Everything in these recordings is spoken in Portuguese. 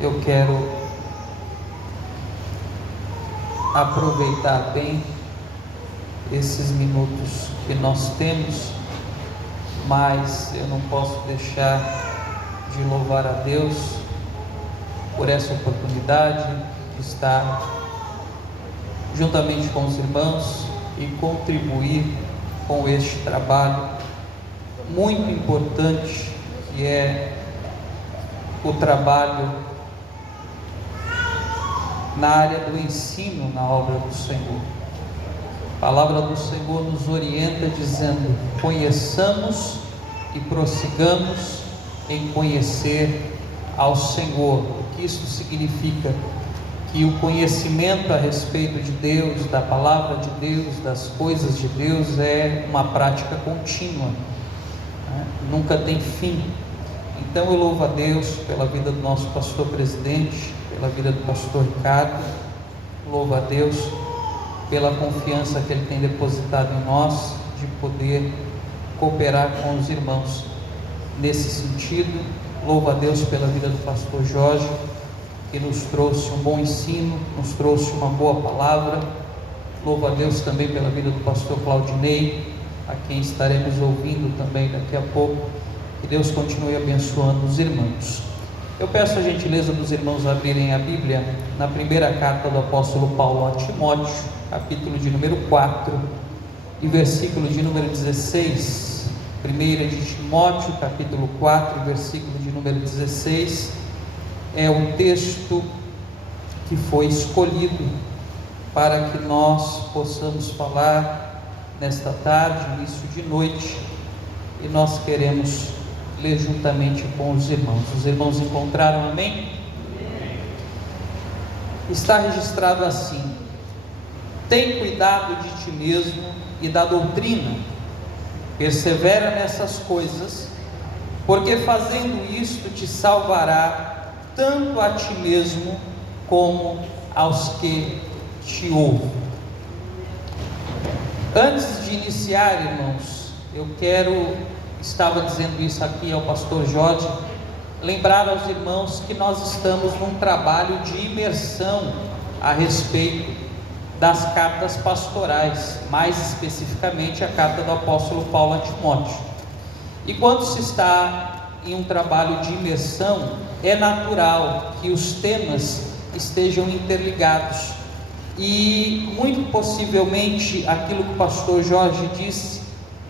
eu quero aproveitar bem esses minutos que nós temos, mas eu não posso deixar de louvar a Deus por essa oportunidade de estar juntamente com os irmãos e contribuir com este trabalho muito importante que é o trabalho na área do ensino na obra do Senhor. A palavra do Senhor nos orienta dizendo: conheçamos e prossigamos em conhecer ao Senhor. O que isso significa? Que o conhecimento a respeito de Deus, da palavra de Deus, das coisas de Deus é uma prática contínua, né? Nunca tem fim. Então eu louvo a Deus pela vida do nosso pastor presidente, pela vida do pastor Ricardo, louvo a Deus pela confiança que ele tem depositado em nós, de poder cooperar com os irmãos nesse sentido. Louvo a Deus pela vida do pastor Jorge, que nos trouxe um bom ensino, nos trouxe uma boa palavra. Louvo a Deus também pela vida do pastor Claudinei, a quem estaremos ouvindo também daqui a pouco. Que Deus continue abençoando os irmãos. Eu peço a gentileza dos irmãos abrirem a Bíblia na primeira carta do apóstolo Paulo a Timóteo, capítulo de número 4 e versículo de número 16. 1 de Timóteo, capítulo 4, versículo de número 16, é o texto que foi escolhido para que nós possamos falar nesta tarde, início de noite, e nós queremos ler juntamente com os irmãos. Os irmãos encontraram, amém? Está registrado assim: tem cuidado de ti mesmo e da doutrina, persevera nessas coisas, porque fazendo isto te salvará tanto a ti mesmo como aos que te ouvem. Antes de iniciar, irmãos, eu estava dizendo isso aqui ao pastor Jorge, lembrar aos irmãos que nós estamos num trabalho de imersão a respeito das cartas pastorais, mais especificamente a carta do apóstolo Paulo a Timóteo. E quando se está em um trabalho de imersão, é natural que os temas estejam interligados, e muito possivelmente aquilo que o pastor Jorge disse,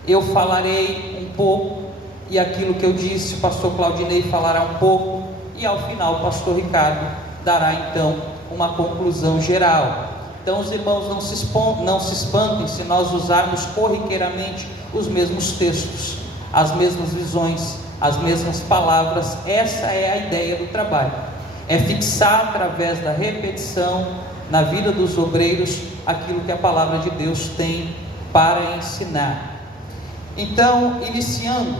eu falarei um pouco, e aquilo que eu disse, o pastor Claudinei falará um pouco, e ao final o pastor Ricardo dará então uma conclusão geral. Então os irmãos não se espantem se nós usarmos corriqueiramente os mesmos textos, as mesmas visões, as mesmas palavras. Essa é a ideia do trabalho, é fixar através da repetição na vida dos obreiros aquilo que a palavra de Deus tem para ensinar. Então, iniciando,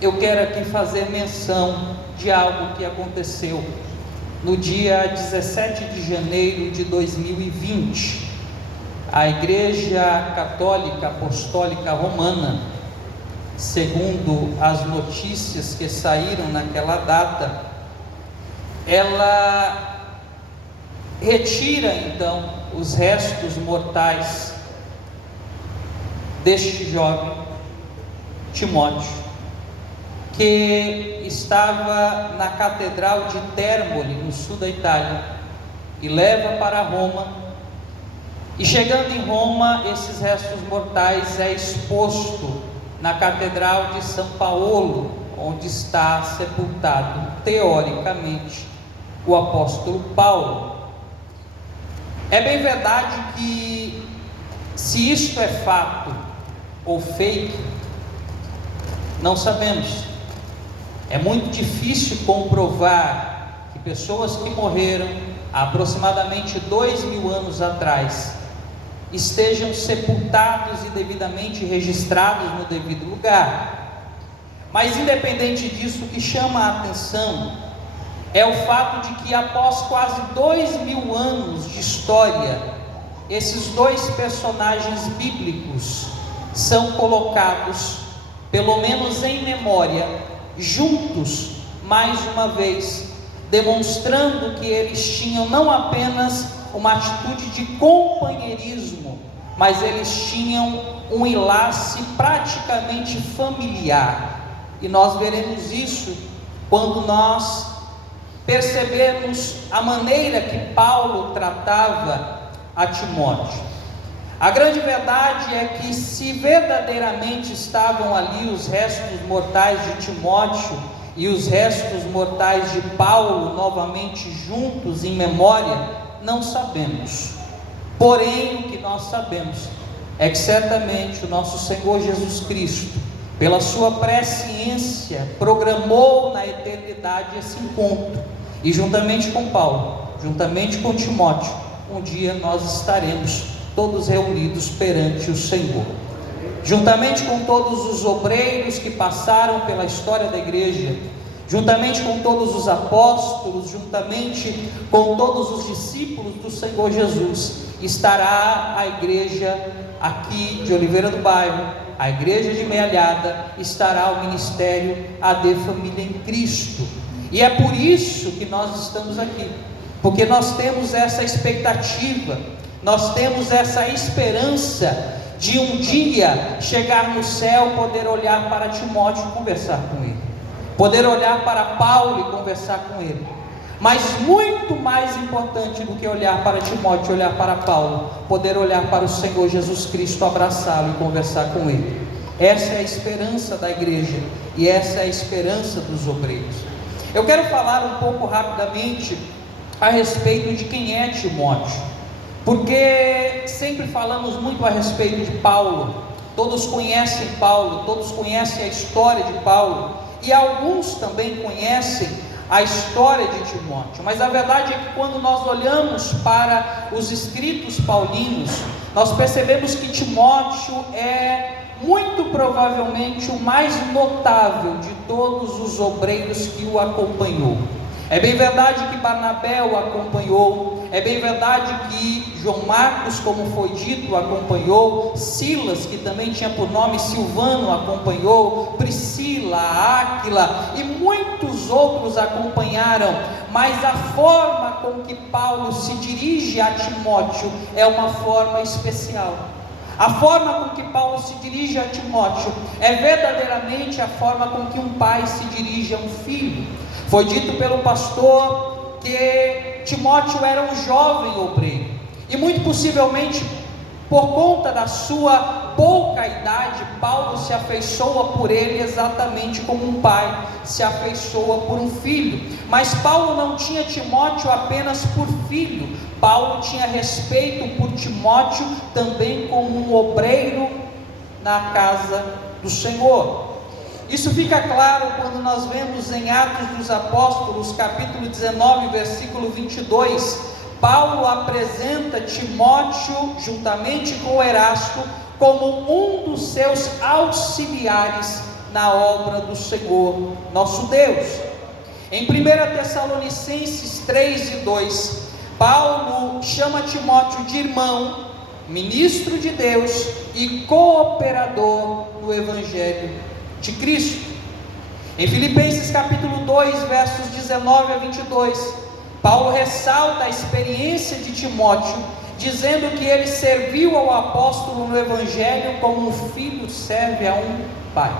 eu quero aqui fazer menção de algo que aconteceu no dia 17 de janeiro de 2020. A Igreja Católica Apostólica Romana, segundo as notícias que saíram naquela data, ela retira então os restos mortais deste jovem Timóteo, que estava na Catedral de Termoli, no sul da Itália, e leva para Roma. E chegando em Roma, esses restos mortais é exposto na Catedral de São Paulo, onde está sepultado, teoricamente, o apóstolo Paulo. É bem verdade que, se isto é fato ou fake, não sabemos. É muito difícil comprovar que pessoas que morreram há aproximadamente 2000 anos atrás estejam sepultados e devidamente registrados no devido lugar. Mas independente disso, o que chama a atenção é o fato de que após quase 2000 anos de história, esses dois personagens bíblicos são colocados, pelo menos em memória, juntos, mais uma vez, demonstrando que eles tinham não apenas uma atitude de companheirismo, mas eles tinham um enlace praticamente familiar. E nós veremos isso quando nós percebemos a maneira que Paulo tratava a Timóteo. A grande verdade é que, se verdadeiramente estavam ali os restos mortais de Timóteo e os restos mortais de Paulo novamente juntos em memória, não sabemos. Porém, o que nós sabemos é que certamente o nosso Senhor Jesus Cristo, pela sua presciência, programou na eternidade esse encontro, e juntamente com Paulo, juntamente com Timóteo, um dia nós estaremos todos reunidos perante o Senhor, juntamente com todos os obreiros que passaram pela história da igreja, juntamente com todos os apóstolos, juntamente com todos os discípulos do Senhor Jesus, estará a igreja aqui de Oliveira do Bairro, a igreja de Mealhada, estará o ministério AD Família em Cristo. E é por isso que nós estamos aqui, porque nós temos essa expectativa, nós temos essa esperança de um dia chegar no céu, poder olhar para Timóteo e conversar com ele, poder olhar para Paulo e conversar com ele. Mas muito mais importante do que olhar para Timóteo, olhar para Paulo, poder olhar para o Senhor Jesus Cristo, abraçá-lo e conversar com ele. Essa é a esperança da igreja, e essa é a esperança dos obreiros. Eu quero falar um pouco rapidamente a respeito de quem é Timóteo, porque sempre falamos muito a respeito de Paulo. Todos conhecem Paulo, todos conhecem a história de Paulo, e alguns também conhecem a história de Timóteo. Mas a verdade é que, quando nós olhamos para os escritos paulinos, nós percebemos que Timóteo é muito provavelmente o mais notável de todos os obreiros que o acompanhou. É bem verdade que Barnabé o acompanhou, é bem verdade que João Marcos, como foi dito, acompanhou, Silas, que também tinha por nome Silvano, acompanhou, Priscila, Áquila e muitos outros acompanharam, mas a forma com que Paulo se dirige a Timóteo é uma forma especial. A forma com que Paulo se dirige a Timóteo é verdadeiramente a forma com que um pai se dirige a um filho. Foi dito pelo pastor que Timóteo era um jovem obreiro, e muito possivelmente, por conta da sua pouca idade, Paulo se afeiçoa por ele exatamente como um pai se afeiçoa por um filho. Mas Paulo não tinha Timóteo apenas por filho, Paulo tinha respeito por Timóteo também como um obreiro na casa do Senhor. Isso fica claro quando nós vemos em Atos dos Apóstolos, capítulo 19, versículo 22, Paulo apresenta Timóteo, juntamente com Erasto, como um dos seus auxiliares na obra do Senhor nosso Deus. Em 1 Tessalonicenses 3:2, Paulo chama Timóteo de irmão, ministro de Deus e cooperador no Evangelho de Cristo. Em Filipenses capítulo 2, versos 19 a 22, Paulo ressalta a experiência de Timóteo, dizendo que ele serviu ao apóstolo no Evangelho como um filho serve a um pai.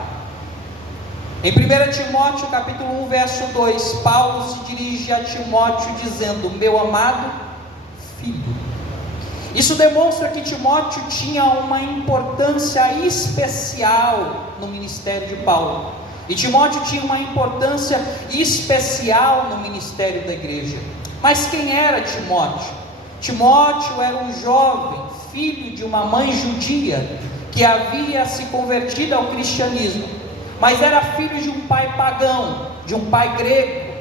Em 1 Timóteo capítulo 1, verso 2, Paulo se dirige a Timóteo dizendo: meu amado filho. Isso demonstra que Timóteo tinha uma importância especial no ministério de Paulo, e Timóteo tinha uma importância especial no ministério da igreja. Mas quem era Timóteo? Timóteo era um jovem, filho de uma mãe judia, que havia se convertido ao cristianismo, mas era filho de um pai pagão, de um pai grego.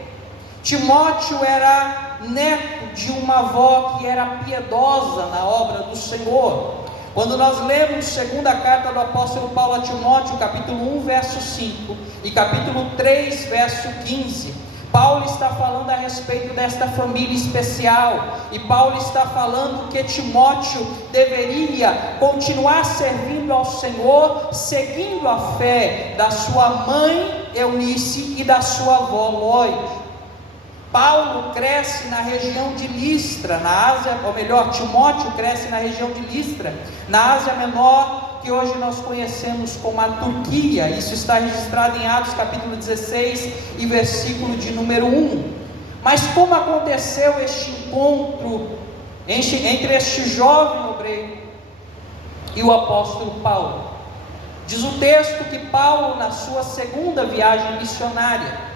Timóteo era neto de uma avó que era piedosa na obra do Senhor. Quando nós lemos segunda carta do apóstolo Paulo a Timóteo, capítulo 1, verso 5 e capítulo 3, verso 15, Paulo está falando a respeito desta família especial, e Paulo está falando que Timóteo deveria continuar servindo ao Senhor, seguindo a fé da sua mãe Eunice e da sua avó Lóide. Paulo cresce na região de Listra, na Ásia, ou melhor, Timóteo cresce na região de Listra, na Ásia Menor, que hoje nós conhecemos como a Turquia. Isso está registrado em Atos capítulo 16 e versículo de número 1. Mas como aconteceu este encontro entre este jovem obreiro e o apóstolo Paulo? Diz o texto que Paulo, na sua segunda viagem missionária,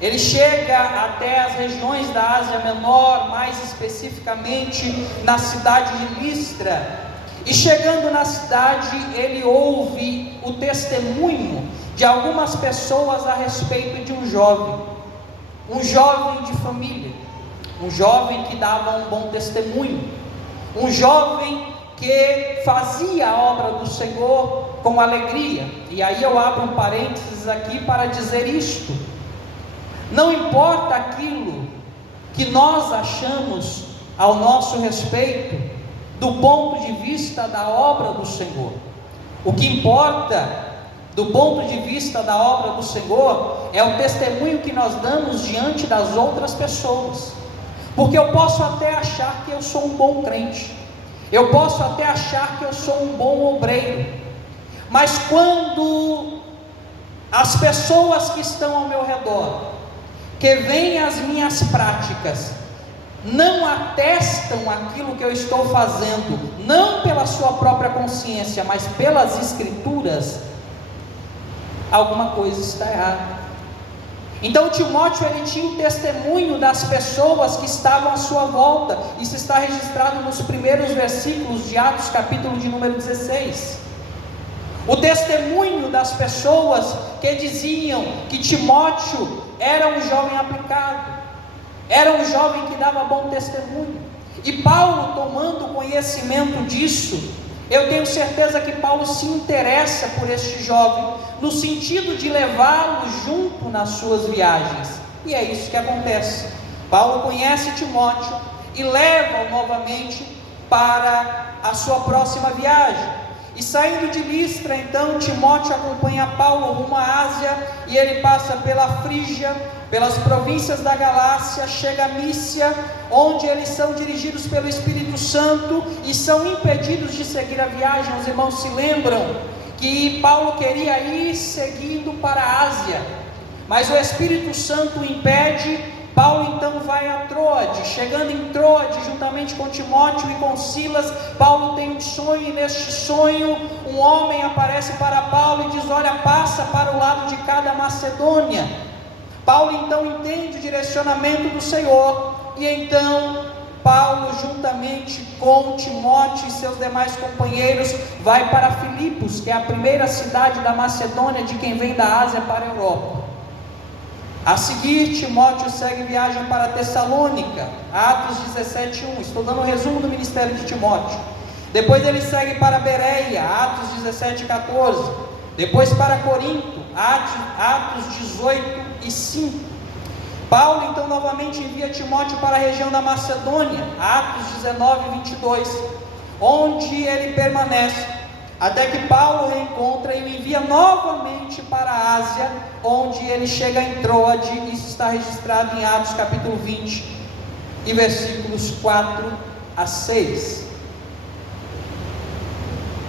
ele chega até as regiões da Ásia Menor, mais especificamente na cidade de Listra, e chegando na cidade, ele ouve o testemunho de algumas pessoas a respeito de um jovem de família, um jovem que dava um bom testemunho, um jovem que fazia a obra do Senhor com alegria. E aí eu abro um parênteses aqui para dizer isto: não importa aquilo que nós achamos ao nosso respeito do ponto de vista da obra do Senhor. O que importa do ponto de vista da obra do Senhor é o testemunho que nós damos diante das outras pessoas. Porque eu posso até achar que eu sou um bom crente, eu posso até achar que eu sou um bom obreiro, mas quando as pessoas que estão ao meu redor, que veem as minhas práticas, não atestam aquilo que eu estou fazendo, não pela sua própria consciência, mas pelas Escrituras, alguma coisa está errada. Então Timóteo, ele tinha o testemunho das pessoas que estavam à sua volta. Isso está registrado nos primeiros versículos de Atos capítulo de número 16. O testemunho das pessoas que diziam que Timóteo era um jovem aplicado, era um jovem que dava bom testemunho. E Paulo, tomando conhecimento disso, eu tenho certeza que Paulo se interessa por este jovem, no sentido de levá-lo junto nas suas viagens. E é isso que acontece. Paulo conhece Timóteo e leva-o novamente para a sua próxima viagem. E saindo de Listra, então, Timóteo acompanha Paulo rumo à Ásia, e ele passa pela Frígia, pelas províncias da Galácia, chega a Mísia, onde eles são dirigidos pelo Espírito Santo e são impedidos de seguir a viagem. Os irmãos se lembram que Paulo queria ir seguindo para a Ásia, mas o Espírito Santo o impede. Paulo então vai a Troade. Chegando em Troade, juntamente com Timóteo e com Silas, Paulo tem um sonho, e neste sonho um homem aparece para Paulo e diz: olha, passa para o lado de cá da Macedônia. Paulo então entende o direcionamento do Senhor, e então Paulo, juntamente com Timóteo e seus demais companheiros, vai para Filipos, que é a primeira cidade da Macedônia, de quem vem da Ásia para a Europa. A seguir, Timóteo segue viagem para Tessalônica, Atos 17:1. Estou dando um resumo do ministério de Timóteo. Depois ele segue para Bereia, Atos 17:14. Depois para Corinto, Atos 18:5. Paulo então novamente envia Timóteo para a região da Macedônia, Atos 19:22, onde ele permanece até que Paulo reencontra e o envia novamente para a Ásia, onde ele chega em Troade. Isso está registrado em Atos capítulo 20 e versículos 4 a 6.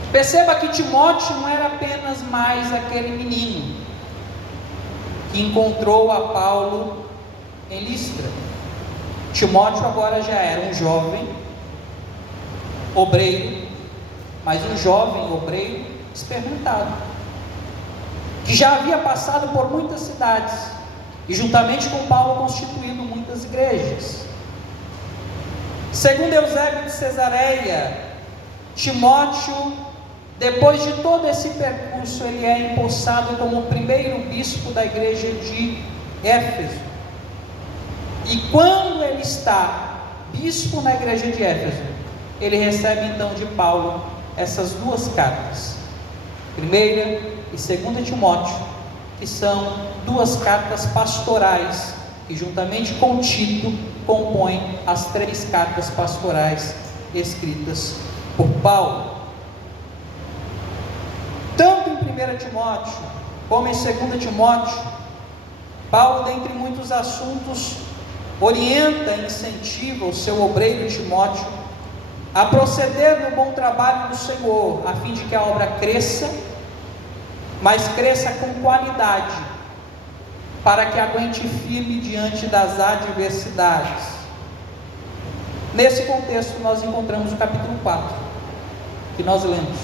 Perceba que Timóteo não era apenas mais aquele menino que encontrou a Paulo em Listra. Timóteo agora já era um jovem obreiro, mas um jovem obreiro experimentado, que já havia passado por muitas cidades, e juntamente com Paulo constituído muitas igrejas. Segundo Eusébio de Cesareia, Timóteo, depois de todo esse percurso, ele é empossado como o primeiro bispo da igreja de Éfeso. E quando ele está bispo na igreja de Éfeso, ele recebe então de Paulo essas duas cartas, 1ª e 2ª Timóteo, que são duas cartas pastorais, que juntamente com Tito compõem as 3 cartas pastorais escritas por Paulo. Tanto em 1 Timóteo como em 2 Timóteo, Paulo, dentre muitos assuntos, orienta e incentiva o seu obreiro Timóteo a proceder no bom trabalho do Senhor, a fim de que a obra cresça, mas cresça com qualidade, para que aguente firme diante das adversidades. Nesse contexto nós encontramos o capítulo 4, que nós lemos,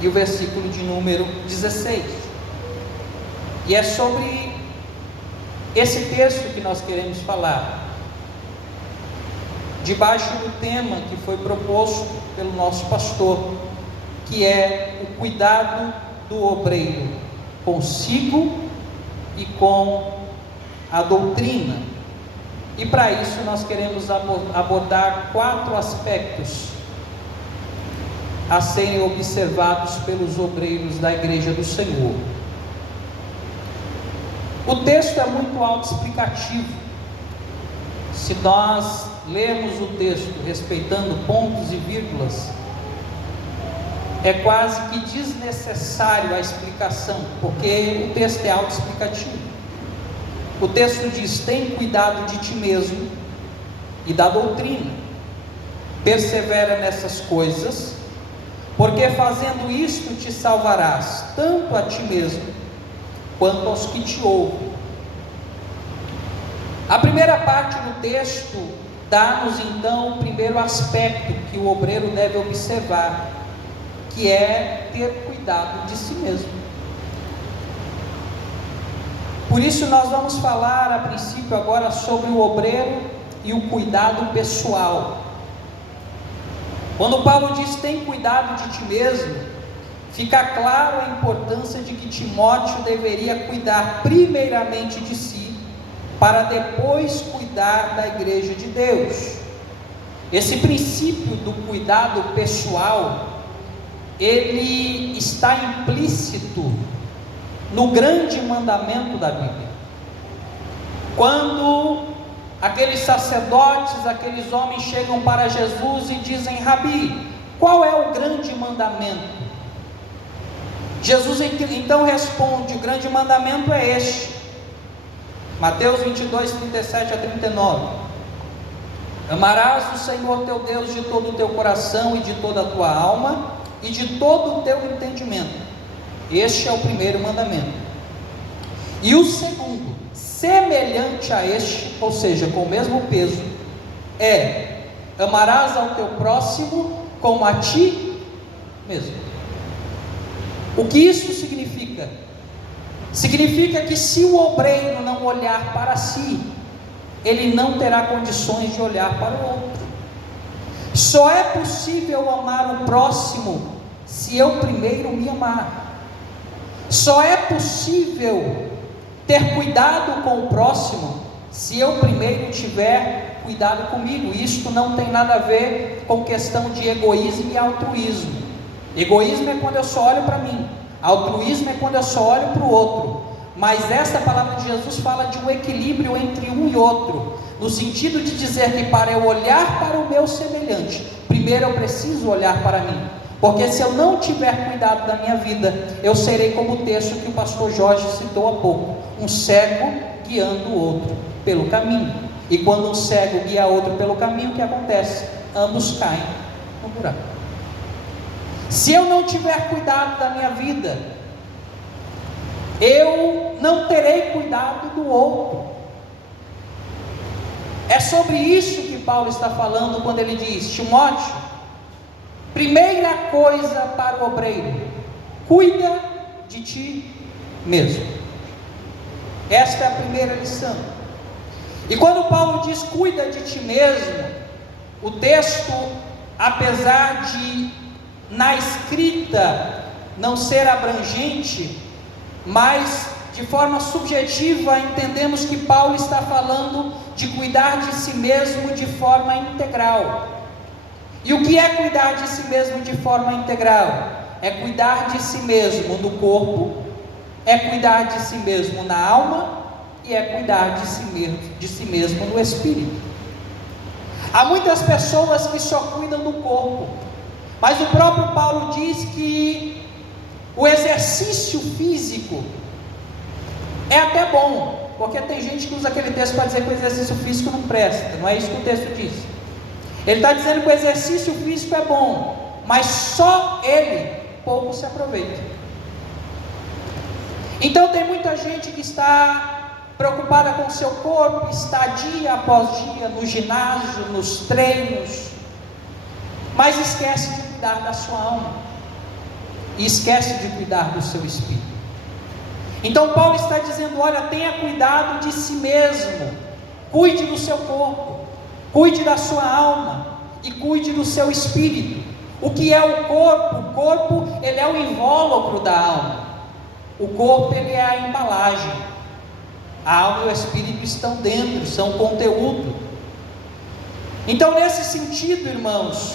e o versículo de número 16, e é sobre esse texto que nós queremos falar, debaixo do tema que foi proposto pelo nosso pastor, que é o cuidado do obreiro consigo e com a doutrina. E para isso nós queremos abordar 4 aspectos a serem observados pelos obreiros da Igreja do Senhor. O texto é muito autoexplicativo. Se nós lermos o texto respeitando pontos e vírgulas, é quase que desnecessário a explicação, porque o texto é autoexplicativo. O texto diz: tem cuidado de ti mesmo e da doutrina, persevera nessas coisas, porque fazendo isto te salvarás, tanto a ti mesmo, quanto aos que te ouvem. A primeira parte do texto dá-nos então o primeiro aspecto que o obreiro deve observar, que é ter cuidado de si mesmo. Por isso nós vamos falar a princípio agora sobre o obreiro e o cuidado pessoal. Quando Paulo diz: tem cuidado de ti mesmo, fica claro a importância de que Timóteo deveria cuidar primeiramente de si, para depois cuidar da igreja de Deus. Esse princípio do cuidado pessoal, ele está implícito no grande mandamento da Bíblia. Quando aqueles sacerdotes, aqueles homens chegam para Jesus e dizem: Rabi, qual é o grande mandamento? Jesus então responde: o grande mandamento é este, Mateus 22, 37 a 39: amarás o Senhor teu Deus de todo o teu coração e de toda a tua alma e de todo o teu entendimento. Este é o primeiro mandamento. E o segundo, semelhante a este, ou seja, com o mesmo peso, é: amarás ao teu próximo como a ti mesmo. O que isso significa? Significa que se o obreiro não olhar para si, ele não terá condições de olhar para o outro. Só é possível amar o próximo se eu primeiro me amar. Só é possível ter cuidado com o próximo se eu primeiro tiver cuidado comigo. Isto não tem nada a ver com questão de egoísmo e altruísmo. Egoísmo é quando eu só olho para mim, altruísmo é quando eu só olho para o outro. Mas esta palavra de Jesus fala de um equilíbrio entre um e outro, no sentido de dizer que para eu olhar para o meu semelhante, primeiro eu preciso olhar para mim. Porque se eu não tiver cuidado da minha vida, eu serei como o texto que o pastor Jorge citou há pouco: um cego guiando o outro pelo caminho. E quando um cego guia outro pelo caminho, o que acontece? Ambos caem no buraco. Se eu não tiver cuidado da minha vida, eu não terei cuidado do outro. É sobre isso que Paulo está falando quando ele diz: Timóteo, primeira coisa para o obreiro, cuida de ti mesmo. Esta é a primeira lição. E quando Paulo diz cuida de ti mesmo, o texto, apesar de na escrita não ser abrangente, mas de forma subjetiva entendemos que Paulo está falando de cuidar de si mesmo de forma integral. E o que é cuidar de si mesmo de forma integral? É cuidar de si mesmo no corpo, é cuidar de si mesmo na alma e é cuidar de si mesmo no espírito. Há muitas pessoas que só cuidam do corpo, mas o próprio Paulo diz que o exercício físico é até bom, porque tem gente que usa aquele texto para dizer que o exercício físico não presta. Não é isso que o texto diz. Ele está dizendo que o exercício físico é bom, mas só ele pouco se aproveita. Então tem muita gente que está preocupada com o seu corpo, está dia após dia no ginásio, nos treinos, mas esquece de cuidar da sua alma, e esquece de cuidar do seu espírito. Então Paulo está dizendo: olha, tenha cuidado de si mesmo, cuide do seu corpo, cuide da sua alma e cuide do seu espírito. O que é o corpo? O corpo, ele é o invólucro da alma. O corpo, ele é a embalagem. A alma e o espírito estão dentro, são conteúdo. Então, nesse sentido, irmãos,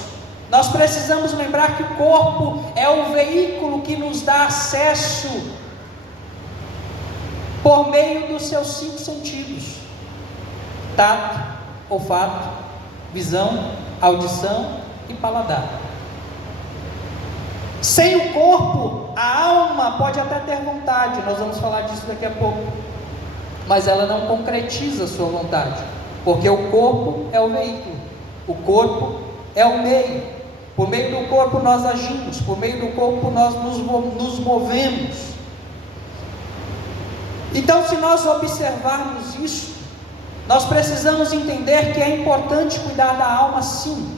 nós precisamos lembrar que o corpo é o veículo que nos dá acesso por meio dos seus 5 sentidos: tato, olfato, visão, audição e paladar. Sem o corpo, a alma pode até ter vontade, nós vamos falar disso daqui a pouco, mas ela não concretiza a sua vontade, porque o corpo é o veículo, o corpo é o meio. Por meio do corpo nós agimos, por meio do corpo nós nos movemos. Então, se nós observarmos isso, nós precisamos entender que é importante cuidar da alma, sim.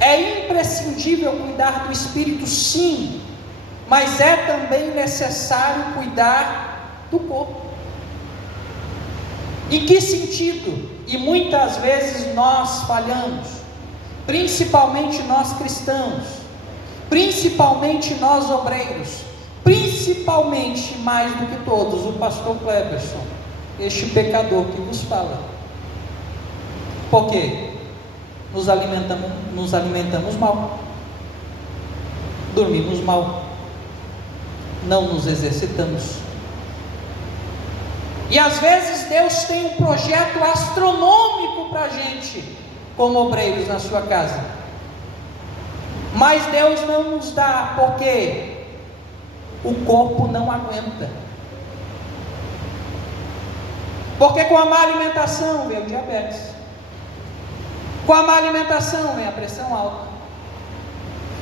É imprescindível cuidar do espírito, sim. Mas é também necessário cuidar do corpo. Em que sentido? E muitas vezes nós falhamos, principalmente nós cristãos, principalmente nós obreiros, principalmente, mais do que todos, o pastor Cleberson, este pecador que vos fala. Por quê? Nos alimentamos mal, dormimos mal, não nos exercitamos. E às vezes Deus tem um projeto astronômico para a gente, como obreiros na sua casa, mas Deus não nos dá, porque o corpo não aguenta. Porque com a má alimentação vem o diabetes, com a má alimentação vem a pressão alta.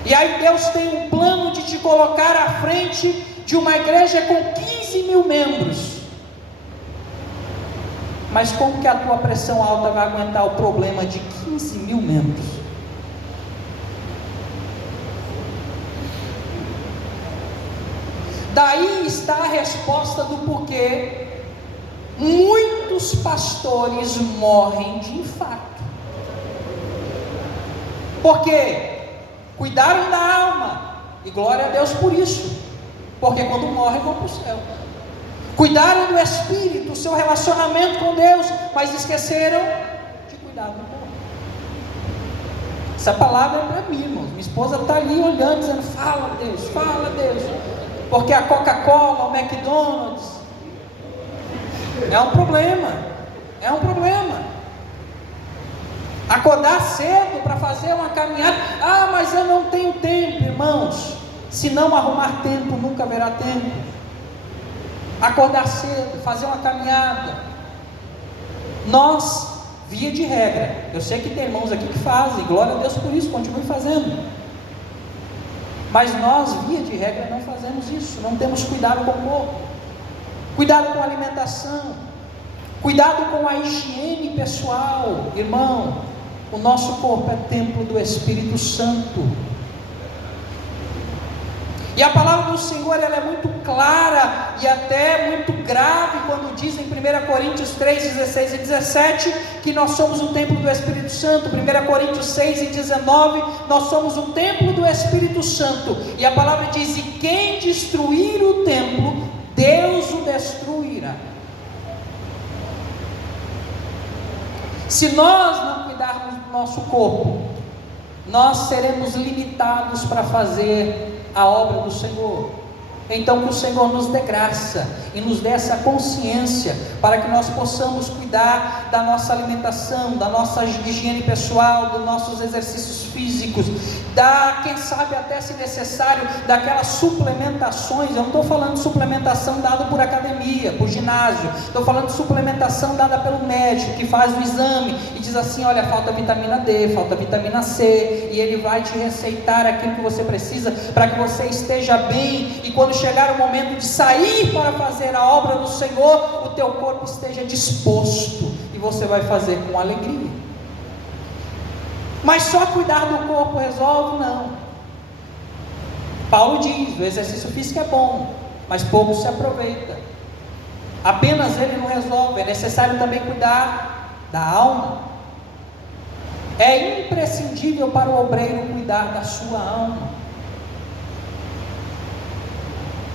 E aí Deus tem um plano de te colocar à frente de uma igreja com 15 mil membros. Mas como que a tua pressão alta vai aguentar o problema de 15 mil membros? Daí está a resposta do porquê muitos pastores morrem de infarto. Porque cuidaram da alma, e glória a Deus por isso, porque quando morrem vão para o céu. Cuidaram do espírito, o seu relacionamento com Deus, mas esqueceram de cuidar do corpo. Essa palavra é para mim, irmãos. Minha esposa está ali olhando, dizendo: fala Deus, porque a Coca-Cola, o McDonald's é um problema. Acordar cedo para fazer uma caminhada. Ah, mas eu não tenho tempo, irmãos. Se não arrumar tempo, nunca haverá tempo. Acordar cedo, fazer uma caminhada. Nós, via de regra, eu sei que tem irmãos aqui que fazem, glória a Deus por isso, continue fazendo. Mas nós, via de regra, não fazemos isso. Não temos cuidado com o corpo, cuidado com a alimentação, cuidado com a higiene pessoal. Irmão, o nosso corpo é templo do Espírito Santo. E a palavra do Senhor, ela é muito clara e até muito grave quando diz em 1 Coríntios 3, 16 e 17 que nós somos o templo do Espírito Santo. 1 Coríntios 6 e 19, nós somos o templo do Espírito Santo. E a palavra diz: e quem destruir o templo, Deus o destruirá. Se nós não cuidarmos do nosso corpo, nós seremos limitados para fazer a obra do Senhor. Então que o Senhor nos dê graça e nos dê essa consciência para que nós possamos cuidar da nossa alimentação, da nossa higiene pessoal, dos nossos exercícios físicos, quem sabe até se necessário, daquelas suplementações. Eu não estou falando de suplementação dada por academia, por ginásio, estou falando de suplementação dada pelo médico, que faz o exame e diz assim: olha, falta vitamina D, falta vitamina C, e ele vai te receitar aquilo que você precisa para que você esteja bem, e quando chegar o momento de sair para fazer a obra do Senhor, o teu corpo esteja disposto, e você vai fazer com alegria. Mas só cuidar do corpo resolve? Não. Paulo diz: o exercício físico é bom, mas pouco se aproveita. Apenas ele não resolve, é necessário também cuidar da alma. É imprescindível para o obreiro cuidar da sua alma.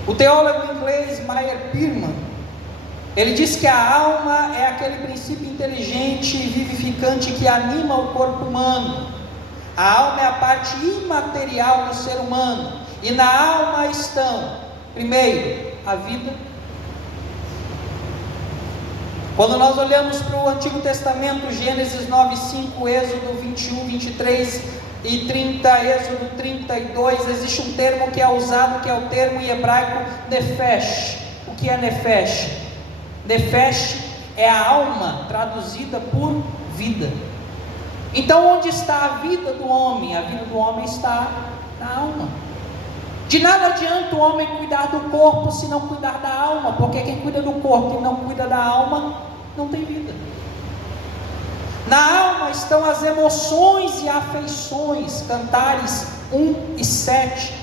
O teólogo inglês Meyer Pearman, ele diz que a alma é aquele princípio inteligente e vivificante que anima o corpo humano. A alma é a parte imaterial do ser humano, e na alma estão, primeiro, a vida. Quando nós olhamos para o Antigo Testamento, Gênesis 9:5, Êxodo 21, 23 e 30, Êxodo 32, existe um termo que é usado, que é o termo em hebraico nefesh. O que é nefesh? Nefesh é a alma traduzida por vida. Então, onde está a vida do homem? A vida do homem está na alma. De nada adianta o homem cuidar do corpo se não cuidar da alma, porque quem cuida do corpo e não cuida da alma, não tem vida. Na alma estão as emoções e afeições, Cantares 1:7.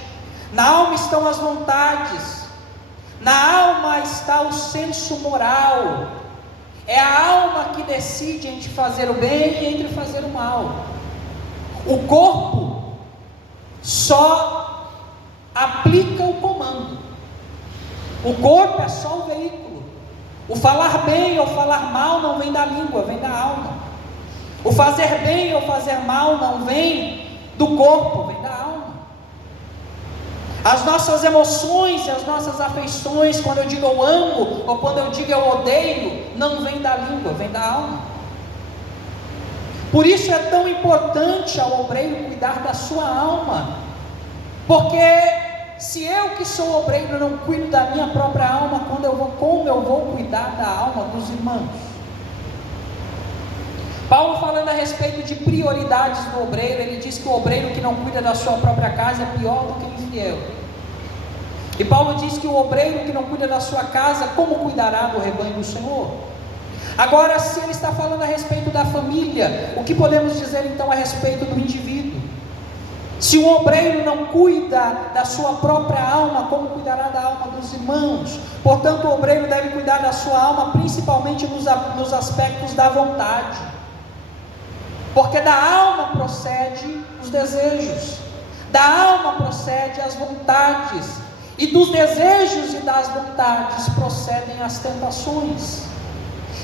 Na alma estão as vontades. Na alma está o senso moral. É a alma que decide entre fazer o bem e entre fazer o mal. O corpo só aplica o comando. O corpo é só o veículo. O falar bem ou falar mal não vem da língua, vem da alma. O fazer bem ou fazer mal não vem do corpo, vem da alma. As nossas emoções e as nossas afeições, quando eu digo eu amo ou quando eu digo eu odeio, não vem da língua, vem da alma. Por isso é tão importante ao obreiro cuidar da sua alma, porque se eu que sou obreiro não cuido da minha própria alma, como eu vou cuidar da alma dos irmãos? Paulo, falando a respeito de prioridades do obreiro, ele diz que o obreiro que não cuida da sua própria casa é pior do que o infiel. E Paulo diz que o obreiro que não cuida da sua casa, como cuidará do rebanho do Senhor? Agora, se ele está falando a respeito da família, o que podemos dizer então a respeito do indivíduo? Se o obreiro não cuida da sua própria alma, como cuidará da alma dos irmãos? Portanto, o obreiro deve cuidar da sua alma, principalmente nos aspectos da vontade, porque da alma procede os desejos, da alma procede as vontades, e dos desejos e das vontades procedem as tentações.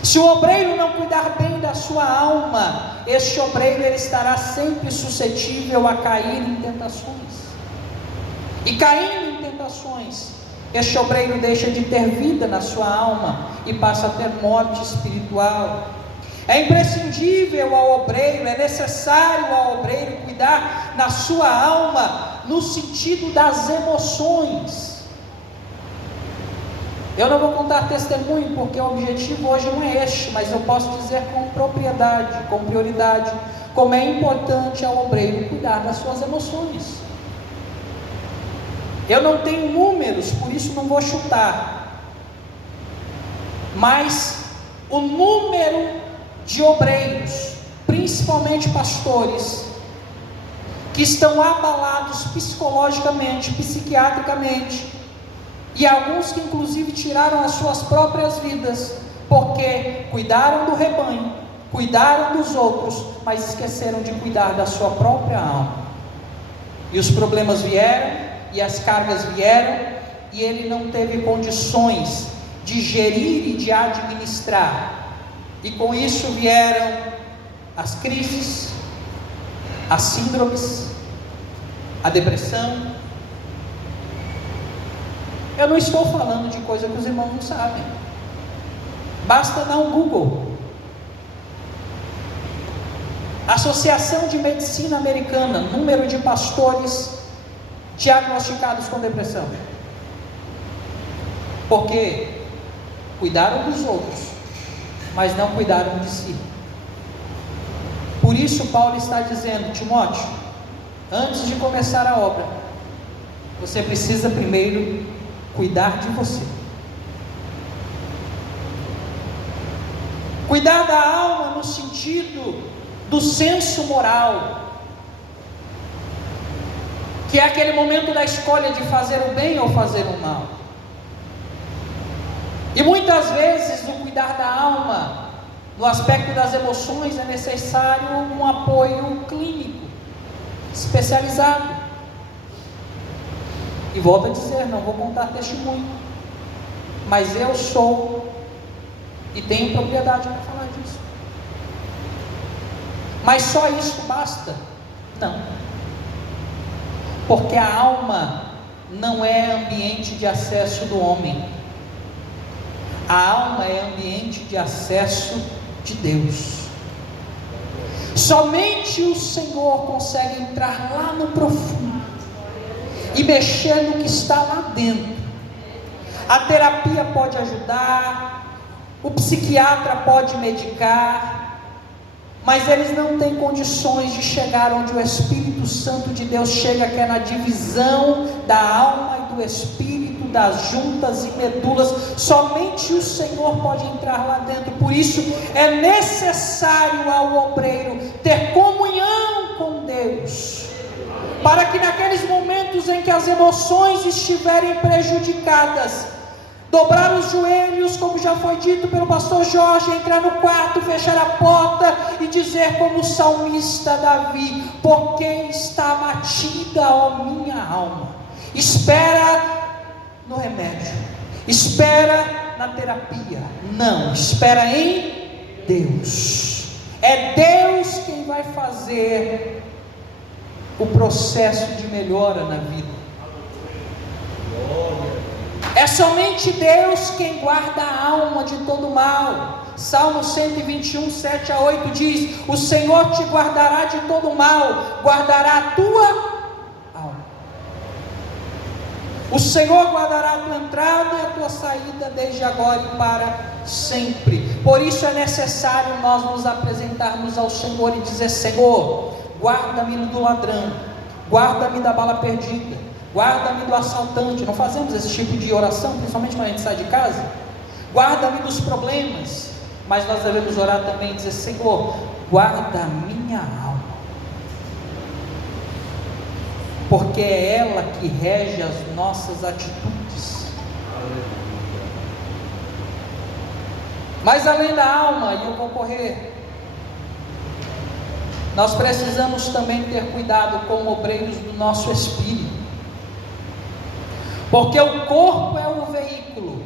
Se o obreiro não cuidar bem da sua alma, este obreiro ele estará sempre suscetível a cair em tentações. E caindo em tentações, este obreiro deixa de ter vida na sua alma e passa a ter morte espiritual. É imprescindível ao obreiro, é necessário ao obreiro cuidar na sua alma, no sentido das emoções. Eu não vou contar testemunho, porque o objetivo hoje não é este, mas eu posso dizer com propriedade, com prioridade, como é importante ao obreiro cuidar das suas emoções. Eu não tenho números, por isso não vou chutar, mas o número de obreiros, principalmente pastores, que estão abalados psicologicamente, psiquiatricamente, e alguns que inclusive tiraram as suas próprias vidas, porque cuidaram do rebanho, cuidaram dos outros, mas esqueceram de cuidar da sua própria alma, e os problemas vieram, e as cargas vieram, e ele não teve condições de gerir e de administrar, e com isso vieram as crises, as síndromes, a depressão, Eu não estou falando de coisa que os irmãos não sabem. Basta dar um Google. Associação de Medicina Americana, número de pastores diagnosticados com depressão. Porque cuidaram dos outros, mas não cuidaram de si. Por isso Paulo está dizendo: Timóteo, antes de começar a obra, você precisa primeiro cuidar de você. Cuidar da alma no sentido do senso moral, que é aquele momento da escolha de fazer o bem ou fazer o mal. E muitas vezes o cuidar da alma, no aspecto das emoções, é necessário um apoio clínico, especializado. E volto a dizer, não vou contar testemunho, mas eu sou e tenho propriedade para falar disso. Mas só isso basta? Não. Porque a alma não é ambiente de acesso do homem. A alma é ambiente de acesso de Deus. Somente o Senhor consegue entrar lá no profundo e mexer no que está lá dentro. A terapia pode ajudar, o psiquiatra pode medicar, mas eles não têm condições de chegar onde o Espírito Santo de Deus chega, que é na divisão da alma e do espírito, das juntas e medulas. Somente o Senhor pode entrar lá dentro. Por isso é necessário ao obreiro ter comunhão com Deus, para que naqueles momentos em que as emoções estiverem prejudicadas, dobrar os joelhos, como já foi dito pelo pastor Jorge, entrar no quarto, fechar a porta e dizer como o salmista Davi: porque está abatida, ó minha alma. Espera no remédio, espera na terapia, não, espera em Deus. É Deus quem vai fazer o processo de melhora na vida. É somente Deus quem guarda a alma de todo mal. Salmo 121, 7 a 8 diz: o Senhor te guardará de todo mal, guardará a tua alma. O Senhor guardará a tua entrada e a tua saída desde agora e para sempre. Por isso é necessário nós nos apresentarmos ao Senhor e dizer: Senhor, guarda-me do ladrão, guarda-me da bala perdida, guarda-me do assaltante. Não fazemos esse tipo de oração, principalmente quando a gente sai de casa? Guarda-me dos problemas. Mas nós devemos orar também e dizer: Senhor, guarda a minha alma, porque é ela que rege as nossas atitudes. Mas além da alma, e eu vou correr, nós precisamos também ter cuidado com obreiros do nosso espírito, porque o corpo é o veículo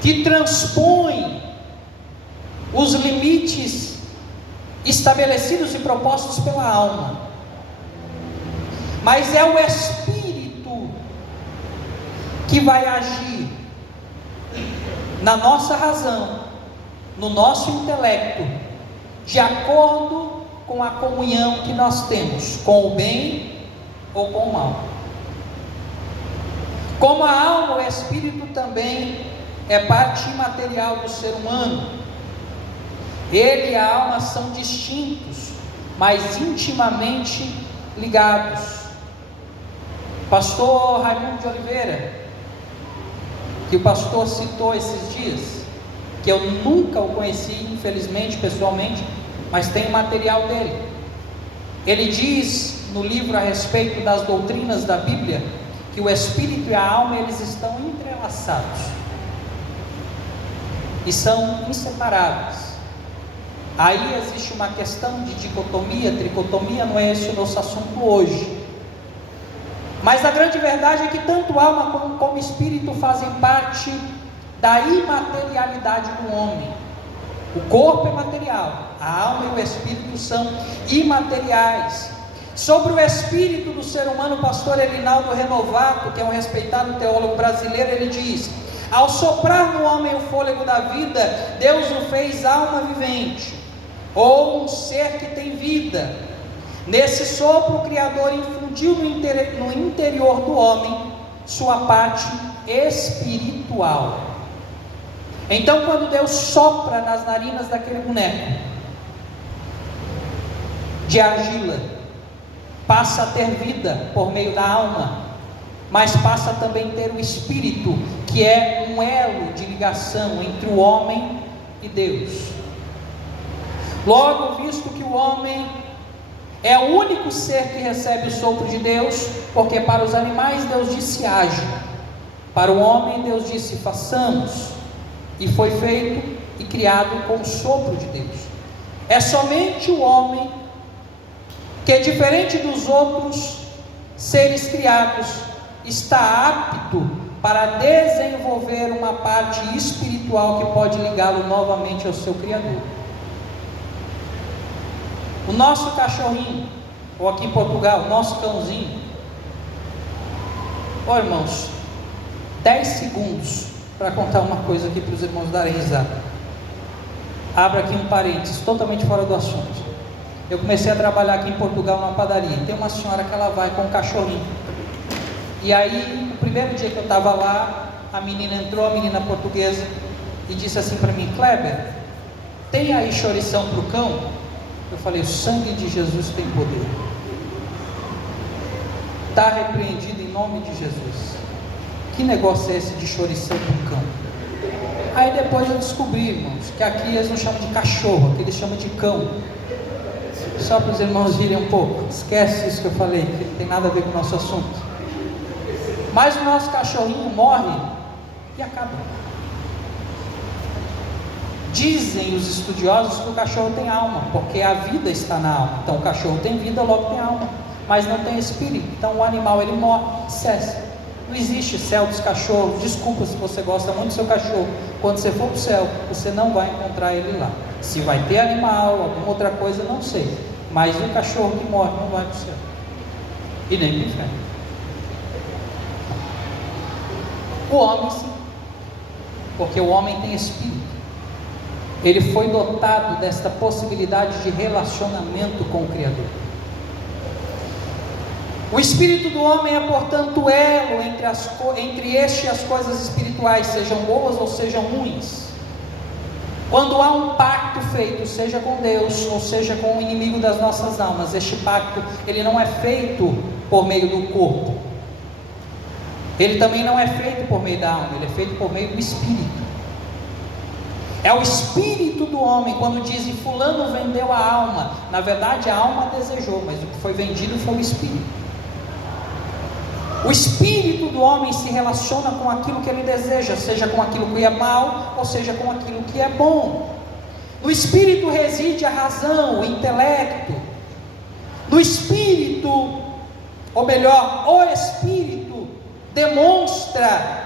que transpõe os limites estabelecidos e propostos pela alma, mas é o espírito que vai agir na nossa razão, no nosso intelecto, de acordo com a comunhão que nós temos com o bem ou com o mal. Como a alma, o espírito também é parte imaterial do ser humano. Ele e a alma são distintos, mas intimamente ligados. Pastor Raimundo de Oliveira, que o pastor citou esses dias, que eu nunca o conheci, infelizmente, pessoalmente, mas tem o material dele. Ele diz no livro a respeito das doutrinas da Bíblia, que o espírito e a alma, eles estão entrelaçados e são inseparáveis. Aí existe uma questão de dicotomia, tricotomia, não é esse o nosso assunto hoje. Mas a grande verdade é que tanto alma como espírito fazem parte da imaterialidade do homem. O corpo é material, a alma e o espírito são imateriais. Sobre o espírito do ser humano, o pastor Elinaldo Renovato, que é um respeitado teólogo brasileiro, ele diz: ao soprar no homem o fôlego da vida, Deus o fez alma vivente, ou um ser que tem vida. Nesse sopro, o Criador infundiu no interior do homem sua parte espiritual. Então, quando Deus sopra nas narinas daquele boneco de argila, passa a ter vida por meio da alma, mas passa também a ter o espírito, que é um elo de ligação entre o homem e Deus. Logo, visto que o homem é o único ser que recebe o sopro de Deus, porque para os animais Deus disse haja, para o homem Deus disse façamos, e foi feito e criado com o sopro de Deus. É somente o homem que, diferente dos outros seres criados, está apto para desenvolver uma parte espiritual que pode ligá-lo novamente ao seu Criador. O nosso cachorrinho, ou aqui em Portugal, o nosso cãozinho, irmãos, 10 segundos para contar uma coisa aqui para os irmãos darem risada. Abra aqui um parênteses, totalmente fora do assunto. Eu comecei a trabalhar aqui em Portugal numa padaria. Tem uma senhora que ela vai com um cachorrinho. E aí, o primeiro dia que eu estava lá, a menina entrou, a menina portuguesa, e disse assim para mim: Kleber, tem aí chourição para o cão? Eu falei: o sangue de Jesus tem poder. Está repreendido em nome de Jesus. Que negócio é esse de chourição para o cão? Aí depois eu descobri, irmãos, que aqui eles não chamam de cachorro, aqui eles chamam de cão. Só para os irmãos virem um pouco. Esquece isso que eu falei, que não tem nada a ver com o nosso assunto. Mas o nosso cachorrinho morre e acaba. Dizem os estudiosos que o cachorro tem alma, porque a vida está na alma. Então o cachorro tem vida, logo tem alma, mas não tem espírito. Então o animal ele morre, cessa. Não existe céu dos cachorros. Desculpa se você gosta muito do seu cachorro. Quando você for para o céu, você não vai encontrar ele lá. Se vai ter animal, alguma outra coisa, não sei. Mas o cachorro que morre não vai para o céu. E nem para o inferno. O homem sim. Porque o homem tem espírito. Ele foi dotado desta possibilidade de relacionamento com o Criador. O espírito do homem é, portanto, elo entre este e as coisas espirituais, sejam boas ou sejam ruins. Quando há um pacto feito, seja com Deus ou seja com o inimigo das nossas almas, este pacto ele não é feito por meio do corpo. Ele também não é feito por meio da alma, ele é feito por meio do espírito. É o espírito do homem, quando dizem fulano vendeu a alma, na verdade a alma desejou, mas o que foi vendido foi o espírito. O espírito do homem se relaciona com aquilo que ele deseja, seja com aquilo que é mal, ou seja com aquilo que é bom. No espírito reside a razão, o intelecto. No espírito, ou melhor, o espírito demonstra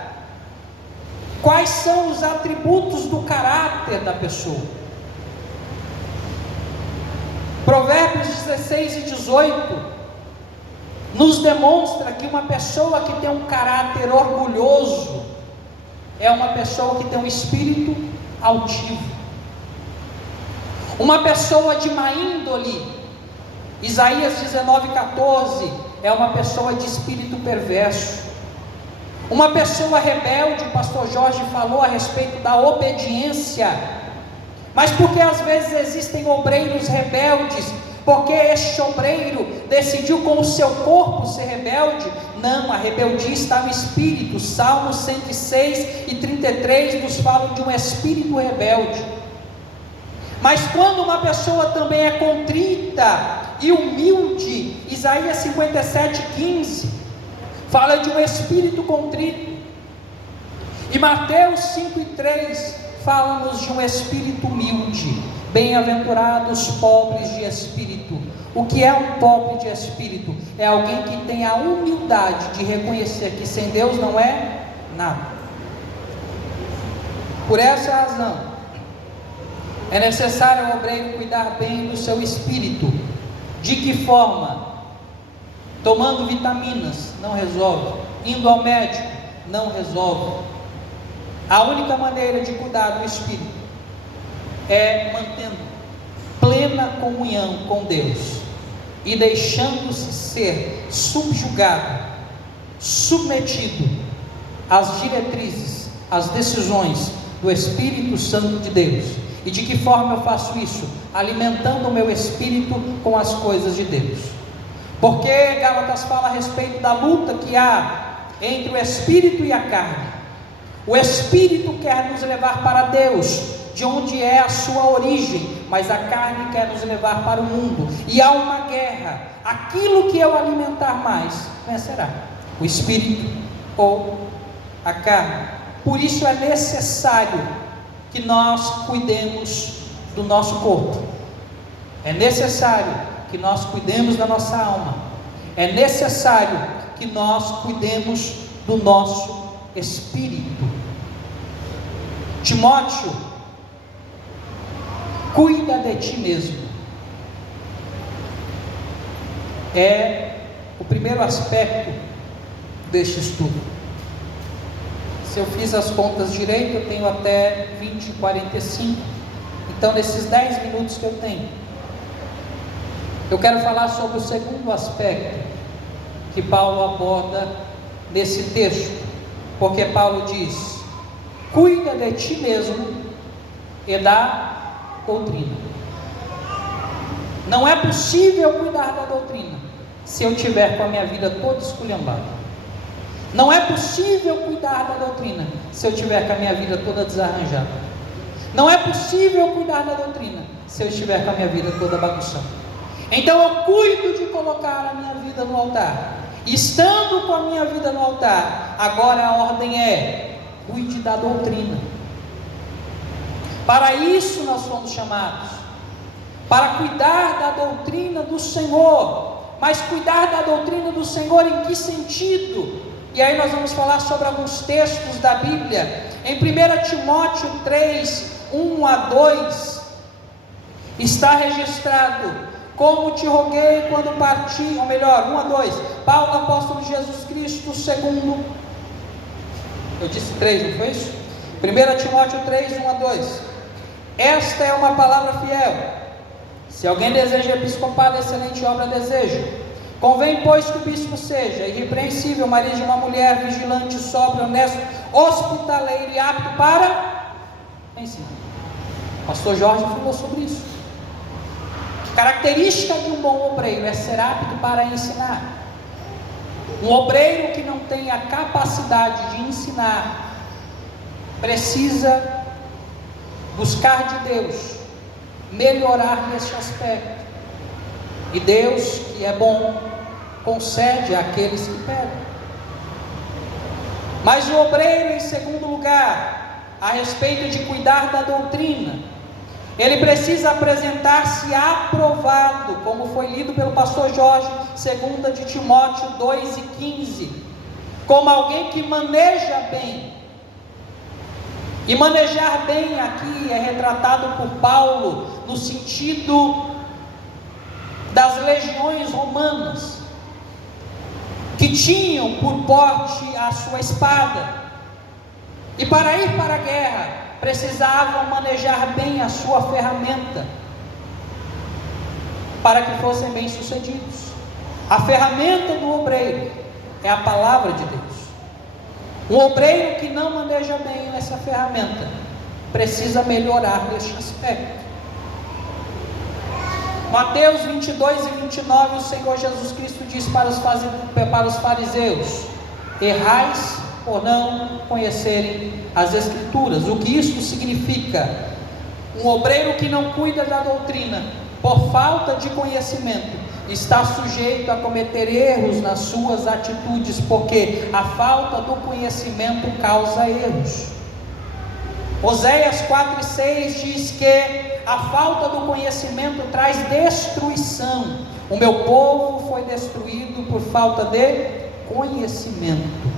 quais são os atributos do caráter da pessoa. Provérbios 16 e 18 nos demonstra que uma pessoa que tem um caráter orgulhoso é uma pessoa que tem um espírito altivo. Uma pessoa de má índole, Isaías 19:14, é uma pessoa de espírito perverso. Uma pessoa rebelde, o pastor Jorge falou a respeito da obediência, mas porque às vezes existem obreiros rebeldes, porque este obreiro decidiu com o seu corpo ser rebelde? Não, a rebeldia está no espírito. Salmos 106 e 33 nos falam de um espírito rebelde. Mas quando uma pessoa também é contrita e humilde, Isaías 57:15 fala de um espírito contrito, e Mateus 5:3 fala-nos de um espírito humilde. Bem-aventurados pobres de espírito. O que é um pobre de espírito? É alguém que tem a humildade de reconhecer que sem Deus não é nada. Por essa razão, é necessário ao obreiro cuidar bem do seu espírito. De que forma? tomando vitaminas, não resolve, indo ao médico, não resolve. A única maneira de cuidar do espírito é mantendo plena comunhão com Deus e deixando-se ser subjugado, submetido às diretrizes, às decisões do Espírito Santo de Deus. E de que forma eu faço isso? Alimentando o meu espírito com as coisas de Deus. Porque Gálatas fala a respeito da luta que há entre o espírito e a carne. O espírito quer nos levar para Deus, de onde é a sua origem, mas a carne quer nos levar para o mundo. E há uma guerra. Aquilo que eu alimentar mais vencerá, o espírito ou a carne. Por isso é necessário que nós cuidemos do nosso corpo. É necessário que nós cuidemos da nossa alma. É necessário que nós cuidemos do nosso espírito. Timóteo, cuida de ti mesmo. É o primeiro aspecto deste estudo. Se eu fiz as contas direito, eu tenho até 20h45. Então, nesses 10 minutos que eu tenho, eu quero falar sobre o segundo aspecto que Paulo aborda nesse texto. Porque Paulo diz: cuida de ti mesmo e da doutrina. Não é possível cuidar da doutrina se eu tiver com a minha vida toda esculhambada. Não é possível cuidar da doutrina se eu tiver com a minha vida toda desarranjada. Não é possível cuidar da doutrina se eu estiver com a minha vida toda bagunçada. Então eu cuido de colocar a minha vida no altar. Estando com a minha vida no altar, agora a ordem é: cuide da doutrina. Para isso nós fomos chamados, para cuidar da doutrina do Senhor. Mas cuidar da doutrina do Senhor em que sentido? E aí nós vamos falar sobre alguns textos da Bíblia. Em 1 Timóteo 3, 1 a 2, está registrado: como te roguei quando parti, ou melhor, 1 a 2, Paulo, apóstolo de Jesus Cristo, segundo, eu disse 3, não foi isso? 1 Timóteo 3, 1 a 2, esta é uma palavra fiel. Se alguém deseja episcopado, excelente obra deseja. Convém, pois, que o bispo seja irrepreensível, marido de uma mulher, vigilante, sóbrio, honesto, hospitaleiro e apto para ensinar. O pastor Jorge falou sobre isso. Característica de um bom obreiro é ser apto para ensinar. Um obreiro que não tem a capacidade de ensinar precisa buscar de Deus melhorar neste aspecto. E Deus, que é bom, concede àqueles que pedem. Mas o obreiro, em segundo lugar, a respeito de cuidar da doutrina, ele precisa apresentar-se aprovado, como foi lido pelo pastor Jorge, 2 de Timóteo 2:15, como alguém que maneja bem. E manejar bem aqui é retratado por Paulo no sentido das legiões romanas, que tinham por porte a sua espada, e para ir para a guerra precisavam manejar bem a sua ferramenta, para que fossem bem sucedidos. A ferramenta do obreiro é a palavra de Deus. Um obreiro que não maneja bem essa ferramenta precisa melhorar neste aspecto. Mateus 22 e 29, o Senhor Jesus Cristo diz para os fariseus: errais por não conhecerem as Escrituras. O que isso significa? Um obreiro que não cuida da doutrina, por falta de conhecimento, está sujeito a cometer erros nas suas atitudes, porque a falta do conhecimento causa erros. Oséias 4:6 diz que a falta do conhecimento traz destruição. O meu povo foi destruído por falta de conhecimento.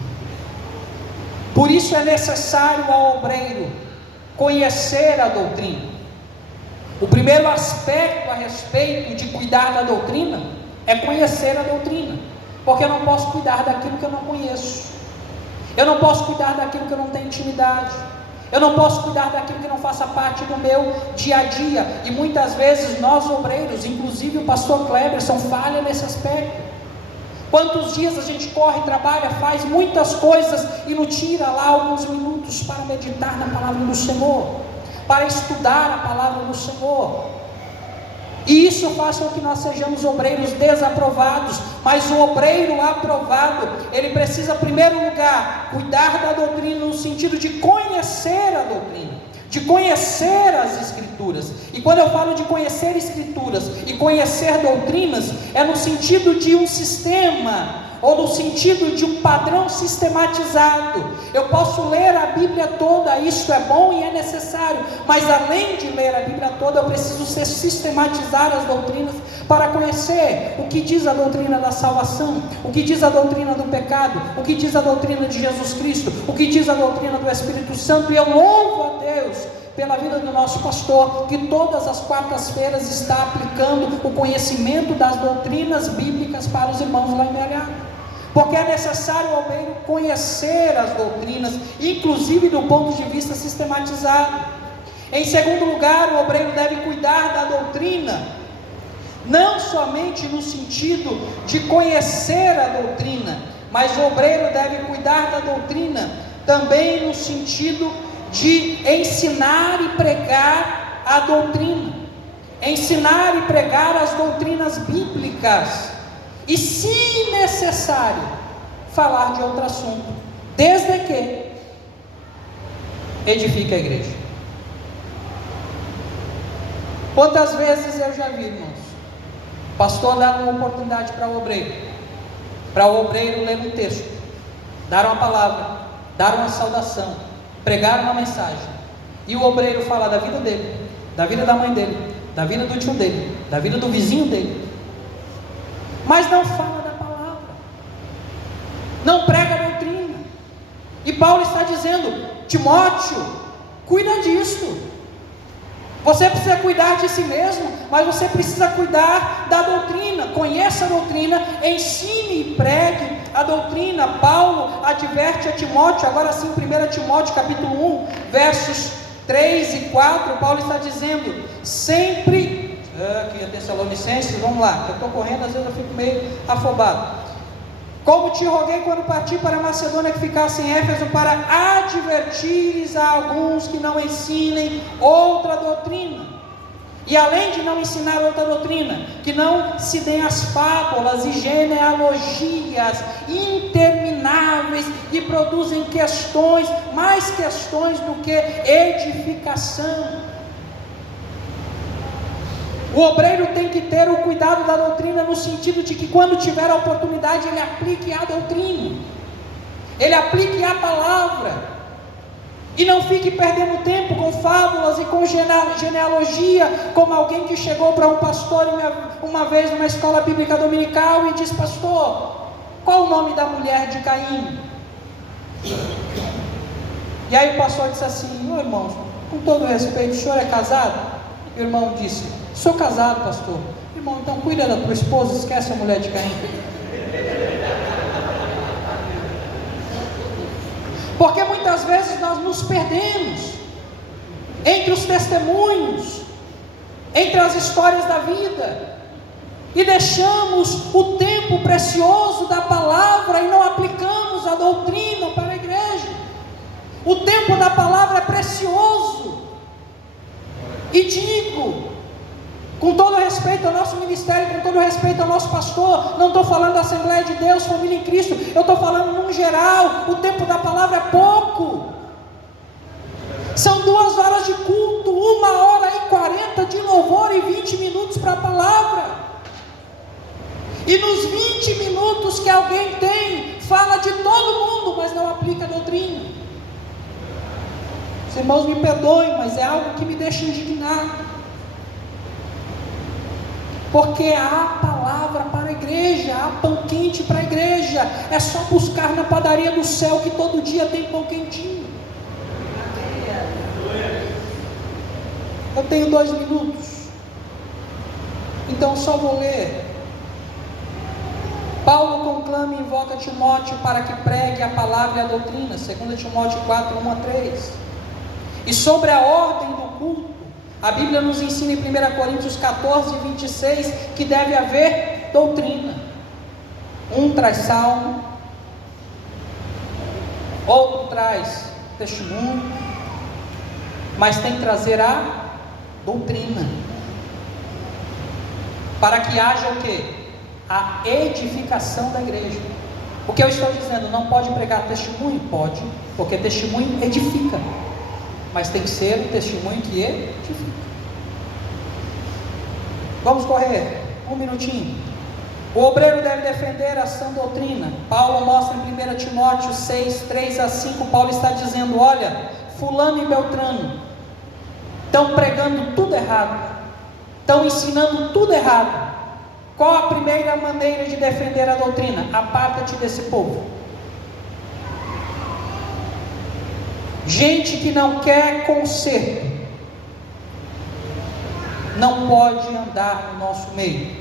Por isso é necessário ao obreiro conhecer a doutrina. O primeiro aspecto a respeito de cuidar da doutrina é conhecer a doutrina. porque eu não posso cuidar daquilo que eu não conheço, eu não posso cuidar daquilo que eu não tenho intimidade, eu não posso cuidar daquilo que não faça parte do meu dia a dia. E muitas vezes nós obreiros, inclusive o pastor Cleberson, falha nesse aspecto. Quantos dias a gente corre, trabalha, faz muitas coisas e não tira lá alguns minutos para meditar na palavra do Senhor, para estudar a palavra do Senhor. E isso faz com que nós sejamos obreiros desaprovados. Mas o obreiro aprovado, ele precisa, em primeiro lugar, cuidar da doutrina no sentido de conhecer a doutrina, de conhecer as Escrituras. E quando eu falo de conhecer Escrituras e conhecer doutrinas, é no sentido de um sistema, ou no sentido de um padrão sistematizado. Eu posso ler a Bíblia toda, isso é bom e é necessário, mas além de ler a Bíblia toda, eu preciso sistematizar as doutrinas para conhecer o que diz a doutrina da salvação, o que diz a doutrina do pecado, o que diz a doutrina de Jesus Cristo, o que diz a doutrina do Espírito Santo. E eu louvo a Deus pela vida do nosso pastor, que todas as quartas-feiras está aplicando o conhecimento das doutrinas bíblicas para os irmãos lá em BH. Porque é necessário o obreiro conhecer as doutrinas, inclusive do ponto de vista sistematizado. Em segundo lugar, o obreiro deve cuidar da doutrina, não somente no sentido de conhecer a doutrina, mas o obreiro deve cuidar da doutrina também no sentido de ensinar e pregar a doutrina, ensinar e pregar as doutrinas bíblicas, e se necessário, falar de outro assunto, desde que edifique a igreja. Quantas vezes eu já vi, irmãos, pastor dar uma oportunidade para o obreiro ler um texto, dar uma palavra, dar uma saudação, pregar uma mensagem, e o obreiro falar da vida dele, da vida da mãe dele, da vida do tio dele, da vida do vizinho dele, mas não fala da palavra, não prega a doutrina. E Paulo está dizendo: Timóteo, cuida disso. Você precisa cuidar de si mesmo, mas você precisa cuidar da doutrina. Conheça a doutrina, ensine e pregue a doutrina. Paulo adverte a Timóteo, agora sim, 1 Timóteo capítulo 1, versos 3 e 4, Paulo está dizendo: sempre, aqui a Tessalonicenses, vamos lá, eu estou correndo, às vezes eu fico meio afobado. Como te roguei quando parti para a Macedônia que ficasse em Éfeso, para advertires a alguns que não ensinem outra doutrina. E além de não ensinar outra doutrina, que não se deem as fábulas e genealogias intermináveis que produzem questões, mais questões do que edificação. O obreiro tem que ter o cuidado da doutrina no sentido de que quando tiver a oportunidade ele aplique a doutrina, ele aplique a palavra, e não fique perdendo tempo com fábulas e com genealogia, como alguém que chegou para um pastor uma vez numa escola bíblica dominical e disse: pastor, qual o nome da mulher de Caim? E aí o pastor disse assim: ô irmão, com todo respeito, o senhor é casado? E o irmão disse: sou casado, pastor. Irmão, então cuida da tua esposa, esquece a mulher de Caim. Porque muitas vezes nós nos perdemos entre os testemunhos, entre as histórias da vida, e deixamos o tempo precioso da palavra e não aplicamos a doutrina para a igreja. O tempo da palavra é precioso. E digo, com todo respeito ao nosso ministério, com todo respeito ao nosso pastor, não estou falando da Assembleia de Deus, família em Cristo, eu estou falando num geral. O tempo da palavra é pouco. São 2 horas de culto, 1h40 de louvor e 20 minutos para a palavra. E nos 20 minutos que alguém tem, fala de todo mundo, mas não aplica a doutrina. Os irmãos me perdoem, mas é algo que me deixa indignado. Porque há palavra para a igreja, há pão quente para a igreja. É só buscar na padaria do céu, que todo dia tem pão quentinho. Eu tenho 2 minutos, então só vou ler Paulo conclama e invoca Timóteo para que pregue a palavra e a doutrina, 2 Timóteo 4, 1-3. E sobre a ordem do culto, a Bíblia nos ensina em 1 Coríntios 14, 26, que deve haver doutrina. Um traz salmo, outro traz testemunho, mas tem que trazer a doutrina, para que haja o quê? A edificação da igreja. O que eu estou dizendo, não pode pregar testemunho? Pode, porque testemunho edifica, mas tem que ser um testemunho que edifica. Vamos correr, um minutinho. O obreiro deve defender a sã doutrina. Paulo mostra em 1 Timóteo 6, 3-5, Paulo está dizendo: olha, fulano e beltrano estão pregando tudo errado, estão ensinando tudo errado. Qual a primeira maneira de defender a doutrina? Aparta-te desse povo. Gente que não quer conserto não pode andar no nosso meio.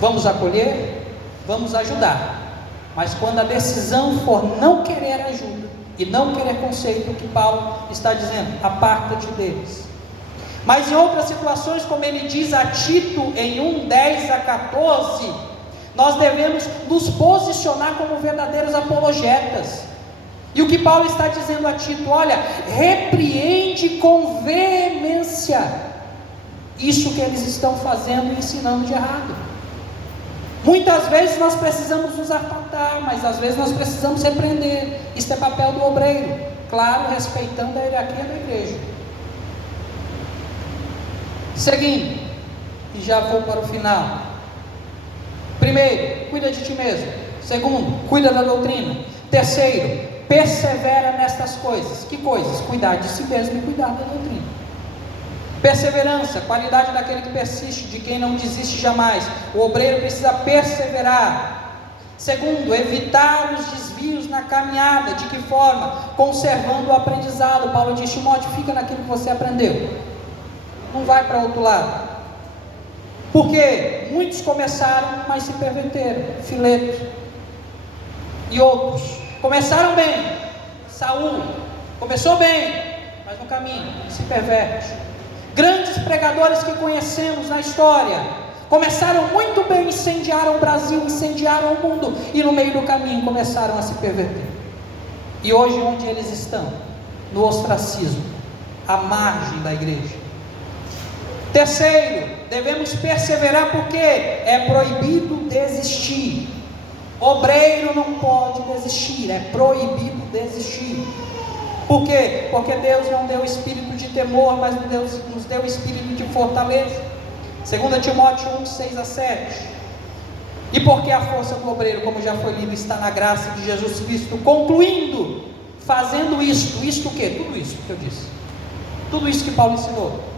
Vamos acolher, vamos ajudar, mas quando a decisão for não querer ajuda e não querer conserto, o que Paulo está dizendo? Aparta-te deles. Mas em outras situações, como ele diz a Tito em 1:10-14, nós devemos nos posicionar como verdadeiros apologetas. E o que Paulo está dizendo a Tito? Olha, repreende com veemência isso que eles estão fazendo e ensinando de errado. Muitas vezes nós precisamos nos apartar, mas às vezes nós precisamos repreender. Isso é papel do obreiro, claro, respeitando a hierarquia da igreja. Seguindo, e já vou para o final. Primeiro, cuida de ti mesmo. Segundo, cuida da doutrina. Terceiro, persevera nestas coisas. Que coisas? Cuidar de si mesmo e cuidar da doutrina. Perseverança, qualidade daquele que persiste, de quem não desiste jamais. O obreiro precisa perseverar. Segundo, evitar os desvios na caminhada. De que forma? Conservando o aprendizado. Paulo diz: Timóteo, fica naquilo que você aprendeu, não vai para outro lado. Porque muitos começaram, mas se perverteram. Fileto e outros começaram bem. Saul começou bem, mas no caminho se perverte. Grandes pregadores que conhecemos na história começaram muito bem, incendiaram o Brasil, incendiaram o mundo, e no meio do caminho começaram a se perverter. E hoje onde eles estão? No ostracismo, à margem da igreja. Terceiro, devemos perseverar, porque é proibido desistir. Obreiro não pode desistir, é proibido desistir. Por quê? Porque Deus não deu espírito de temor, mas Deus nos deu espírito de fortaleza. 2 Timóteo 1:6-7. E porque a força do obreiro, como já foi lido, está na graça de Jesus Cristo. Concluindo, fazendo isto o quê? Tudo isso que eu disse, tudo isso que Paulo ensinou.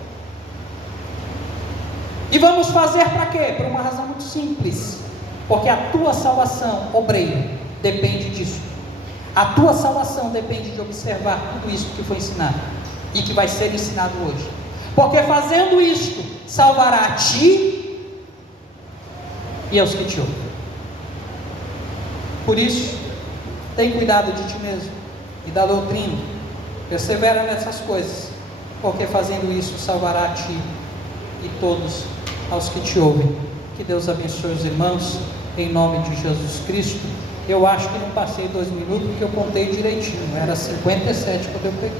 E vamos fazer para quê? Por uma razão muito simples, porque a tua salvação, obreiro, depende disso. A tua salvação depende de observar tudo isso que foi ensinado e que vai ser ensinado hoje, porque fazendo isto, salvará a ti e aos que te ouvem. Por isso, tem cuidado de ti mesmo e da doutrina, persevera nessas coisas, porque fazendo isso, salvará a ti e todos aos que te ouvem. Que Deus abençoe os irmãos, em nome de Jesus Cristo. Eu acho que não passei 2 minutos, porque eu contei direitinho, era 57 quando eu peguei.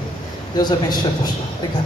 Deus abençoe, pastor. Obrigado.